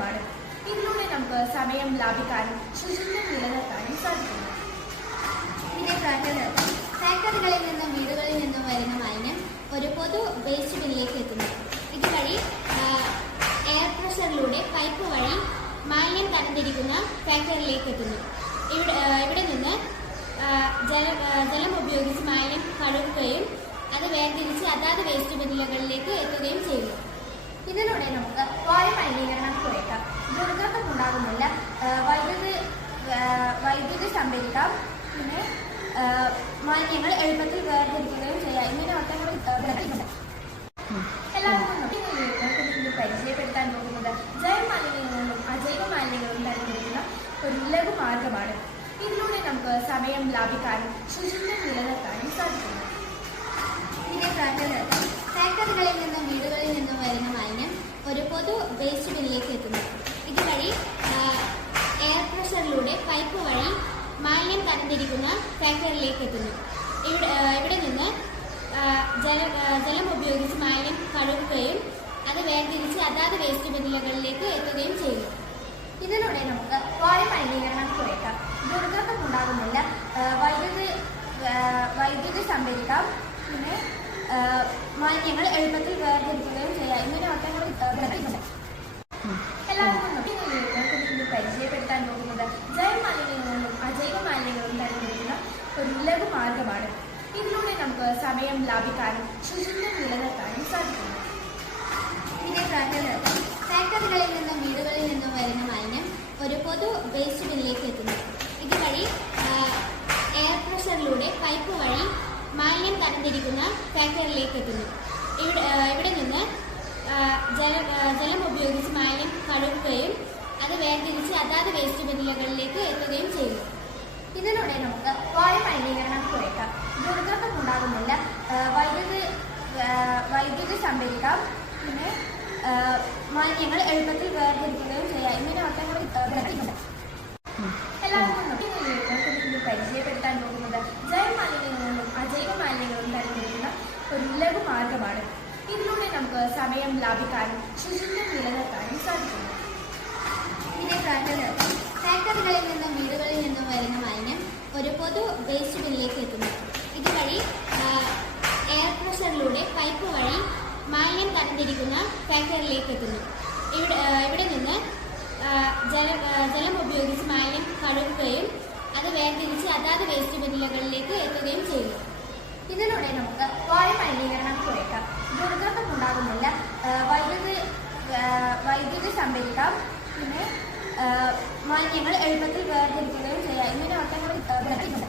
മാർഗമാണ്. ഇതിലൂടെ നമുക്ക് സമയം ലാഭിക്കാനും ശുചിത്വം നിലനിർത്താനും സാധിക്കുന്നു. പിന്നെ ഫാക്ടറികളിൽ നിന്നും വീടുകളിൽ നിന്നും വരുന്ന മാലിന്യം ഒരു പൊതു വേസ്റ്റ് ബിന്നിലേക്ക് എത്തുന്നു. ഇതുവഴി എയർ പ്രഷറിലൂടെ പൈപ്പ് വഴി മാലിന്യം തരംതിരിക്കുന്ന ഫാക്ടറിയിലേക്ക് എത്തുന്നു. ഇവിടെ നിന്ന് ജലം ഉപയോഗിച്ച് മാലിന്യം കഴുകുകയും അത് വേർതിരിച്ച് അതാത് വേസ്റ്റ് ബിന്നുകളിലേക്ക് എത്തുകയും ചെയ്യുന്നു. ഇതിലൂടെ നമുക്ക് വായു മലിനീകരണം കുറയ്ക്കാം. ദുർഗന്ധമുണ്ടാകുന്നില്ല. വൈദ്യുതി സംഭരിക്കാം. പിന്നെ മാലിന്യങ്ങൾ എളുപ്പത്തിൽ വേർതിരിക്കുകയും ചെയ്യാം. ഇങ്ങനെ ഒട്ടനവധി ഗുണങ്ങളുണ്ട്. എല്ലാവർക്കും പരിചയപ്പെടുത്താൻ പോകുന്നത് ജൈവ മാലിന്യങ്ങളും അജൈവ മാലിന്യങ്ങളും തരംതിരിക്കുന്ന ഒരു ലഘു മാർഗമാണ്. ഇതിലൂടെ നമുക്ക് സമയം ലാഭിക്കാനും ശുചിത്വം നിലനിർത്താനും സാധിക്കുന്നു. പിന്നെ ഫാക്ടറികളിൽ നിന്നും വീടുകളിൽ നിന്നും വരുന്ന മാലിന്യം ഒരു പൊതു വേസ്റ്റ് ബിന്നിലേക്ക് എത്തുന്നു. ഇതുവഴി എയർ പ്രഷറിലൂടെ പൈപ്പ് വഴി മാലിന്യം തരംതിരിക്കുന്ന ഫാക്ടറിയിലേക്ക് എത്തുന്നു. ഇവിടെ നിന്ന് ജലം ഉപയോഗിച്ച് മാലിന്യം കഴുകുകയും അത് വേർതിരിച്ച് അതാത് വേസ്റ്റ് ബിന്നുകളിലേക്ക് എത്തുകയും ചെയ്യുന്നു. ഇതിലൂടെ നമുക്ക് വായു മലിനീകരണം കുറയ്ക്കാം. ദുർഗന്ധമുണ്ടാകുന്നില്ല. വൈദ്യുതി സംഭരിക്കാം. പിന്നെ മാലിന്യങ്ങൾ എളുപ്പത്തിൽ വേർതിരിക്കുകയും ചെയ്യാം. ഇങ്ങനെ ഒട്ടനവധി ഗുണങ്ങളുണ്ട്. എല്ലാവർക്കും പരിചയപ്പെടുത്താൻ പോകുന്നത് ജൈവ മാലിന്യങ്ങളും അജൈവ മാലിന്യങ്ങളും തരംതിരിക്കുന്ന ഒരു ലഘു മാർഗമാണ്. ഇതിലൂടെ നമുക്ക് സമയം ലാഭിക്കാനും ശുചിത്വം നിലനിർത്താനും സാധിക്കുന്നു. പിന്നെ ഫാക്ടറികളിൽ നിന്നും വീടുകളിൽ നിന്നും വരുന്ന മാലിന്യം ഒരു പൊതു വേസ്റ്റ് ബിന്നിലേക്ക് എത്തുന്നു. ഇതുവഴി എയർ പ്രഷറിലൂടെ പൈപ്പ് വഴി മാലിന്യം തരംതിരിക്കുന്ന ഫാക്ടറിയിലേക്ക് എത്തുന്നു. ഇവിടെ നിന്ന് ജലം ഉപയോഗിച്ച് മാലിന്യം കഴുകുകയും അത് വേർതിരിച്ച് അതാത് വേസ്റ്റ് ബിന്നുകളിലേക്ക് എത്തുകയും ചെയ്യുന്നു. ഇതിലൂടെ നമുക്ക് വായു മലിനീകരണം കുറയ്ക്കാം. ദുർഗന്ധമുണ്ടാകുന്നില്ല. വൈദ്യുതി സംഭരിക്കാം. പിന്നെ മാലിന്യങ്ങൾ എളുപ്പത്തിൽ വേർതിരിക്കുകയും ചെയ്യാം. ഇങ്ങനെ ഒട്ടനവധി ഗുണങ്ങളുണ്ട്. എല്ലാവർക്കും പരിചയപ്പെടുത്താൻ പോകുന്നത് ജൈവ മാലിന്യങ്ങളും അജൈവ മാലിന്യങ്ങളും തരംതിരിക്കുന്ന ഒരു ലഘു മാർഗമാണ്. ഇതിലൂടെ നമുക്ക് സമയം ലാഭിക്കാനും ശുചിത്വം നിലനിർത്താനും സാധിക്കുന്നു. പിന്നെ ഫാക്ടറികളിൽ നിന്നും വീടുകളിൽ നിന്നും വരുന്ന മാലിന്യം ഒരു പൊതു വേസ്റ്റ് ബിന്നിലേക്ക് എത്തുന്നു. ഇതുവഴി എയർ പ്രഷറിലൂടെ പൈപ്പ് വഴി മാലിന്യം തരംതിരിക്കുന്ന ഫാക്ടറിയിലേക്ക് എത്തുന്നു. ഇവിടെ നിന്ന് ജലം ഉപയോഗിച്ച് മാലിന്യം കഴുകുകയും അത് വേർതിരിച്ച് അതാത് വേസ്റ്റ് ബിന്നുകളിലേക്ക് എത്തുകയും ചെയ്യുന്നു. ഇതിലൂടെ നമുക്ക് വായു മലിനീകരണം കുറയ്ക്കാം. ദുർഗന്ധമുണ്ടാകുന്നില്ല. വൈദ്യുതി സംഭരിക്കാം. പിന്നെ മാലിന്യങ്ങൾ എളുപ്പത്തിൽ വേർതിരിക്കുകയും ചെയ്യാം. ഇങ്ങനെ ഒട്ടനവധി ഗുണങ്ങളുണ്ട്.